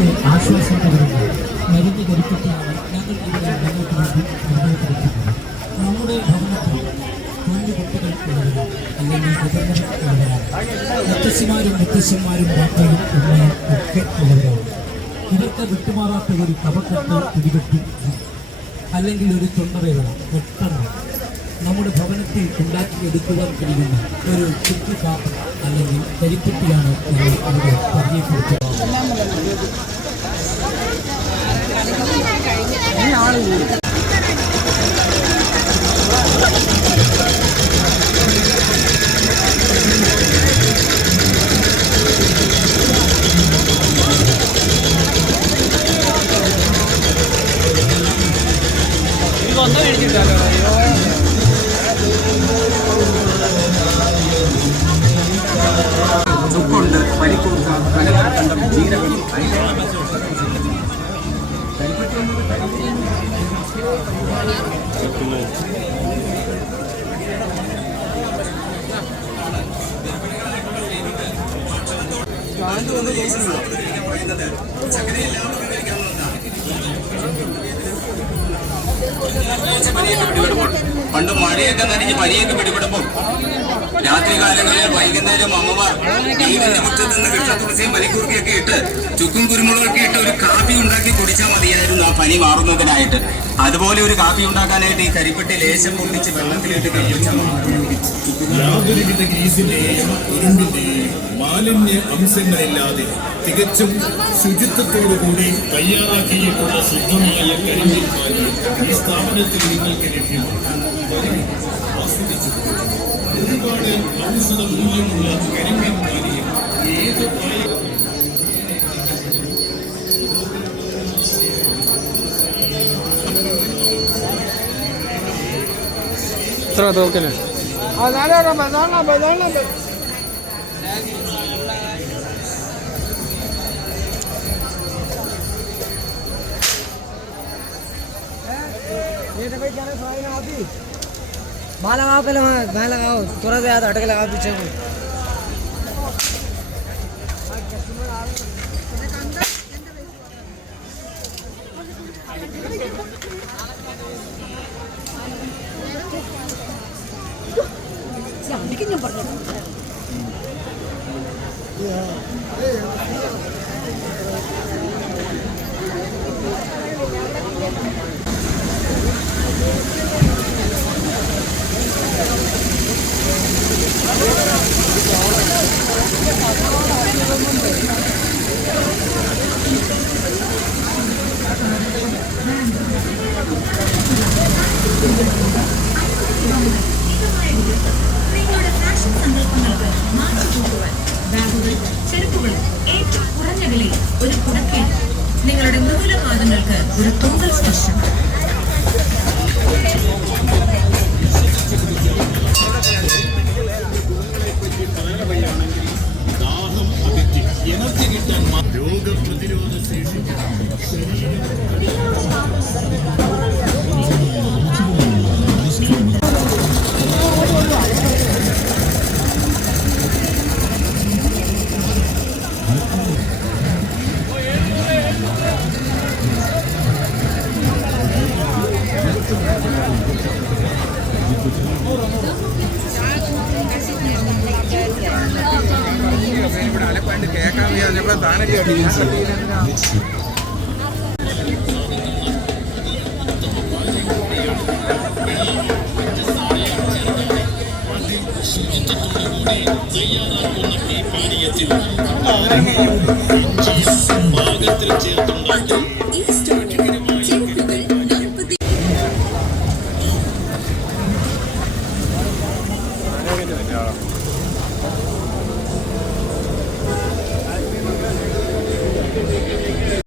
നമുക്ക് ആശ്വാസം പകരുന്ന മരുന്ന് കരിപ്പറ്റിയാണ് ഞങ്ങൾ ഇവിടെ നിങ്ങൾക്ക് വേണ്ടി അനുഭവപ്പെടുത്തുന്നത്. നമ്മുടെ ഭവനത്തിൽ കുഞ്ഞു കുട്ടികൾ ഉള്ളവരും അല്ലെങ്കിൽ മുതിർന്നവർ ഉള്ളവരാണ്. മുത്തശ്ശിമാരും മുത്തശ്ശന്മാരും വാപ്പയും ഉമ്മയും ഒക്കെ ഉള്ളവരാണ്. ഇവർക്ക് വിട്ടുമാറാത്ത ഒരു കഫക്കെട്ട് പിടിപെട്ടി അല്ലെങ്കിൽ ഒരു തൊണ്ടവേദന പെട്ടെന്ന് നമ്മുടെ ഭവനത്തിൽ ഉണ്ടാക്കിയെടുക്കുവാൻ കഴിയുന്ന ഒരു കുറ്റിപ്പാത്രം അല്ലെങ്കിൽ കരിപ്പെട്ടിയാണ് ഞങ്ങൾ ഇവിടെ പരിചയപ്പെടുത്തുന്നത്. ചുക്കുണ്ട്, പനിക്കൂർക്ക, കനകാർക്കണ്ടം, ജീരകം, പണ്ട് മഴയൊക്കെ നനഞ്ഞ് പനിയൊക്കെ പിടിപെടുമ്പോൾ രാത്രി കാലങ്ങളിൽ വൈകുന്നേരം അമ്മമാർ വീടിന്റെ മുറ്റത്ത് നിന്ന് കൃഷ്ണതുളസിയും പനിക്കൂർക്കയൊക്കെ ഇട്ട് ചുക്കും കുരുമുളകൊക്കെ ഇട്ട് ഒരു കാപ്പി ഉണ്ടാക്കി കുടിച്ചാൽ മതിയായിരുന്നു ആ പനി മാറുന്നതിനായിട്ട്. അതുപോലെ ഒരു കാപ്പി ഉണ്ടാക്കാനായിട്ട് ഈ കരിപ്പെട്ടി ലേശം പൊട്ടിച്ച് വെള്ളത്തിലിട്ട് കഴിച്ചാൽ യാതൊരുവിധ ഗ്രീസിന്റെയും ഉരുണ്ടിന്റെയും മാലിന്യ അംശങ്ങളില്ലാതെ തികച്ചും ശുചിത്വത്തോടുകൂടി തയ്യാറാക്കിയിട്ടുള്ള ശുദ്ധമായ കരിമ്പിൻ പാനീയം ഈ സ്ഥാപനത്തിൽ നിങ്ങൾക്ക് ലഭ്യമാണ്. ആസ്വദിച്ചു ഒരുപാട് ഔഷധ മൂല്യമുള്ള കരിമ്പിൻ പാനീയം ഏത് തോക്കല്ലേ बाल लगाओ, पहले गाय लगाओ, तुरंत याद अटके लगाओ पीछे को। നിങ്ങളുടെ ഫാഷൻ സങ്കല്പങ്ങൾക്ക് മാറ്റുകൂട്ടുവാൻ ബാഗുകൾ, ചെരുപ്പുകൾ ഏറ്റവും കുറഞ്ഞ വിലയിൽ ഒരു കുടക്കീഴ്. നിങ്ങളുടെ മൂലപാദങ്ങൾക്ക് ഒരു തൂങ്ങൽ സ്പർശം. രോഗപ്രതിരോധ ശേഷി കേൾക്കാൻ താനൊക്കെ പാകത്തിൽ ചേർത്തുണ്ടാക്കി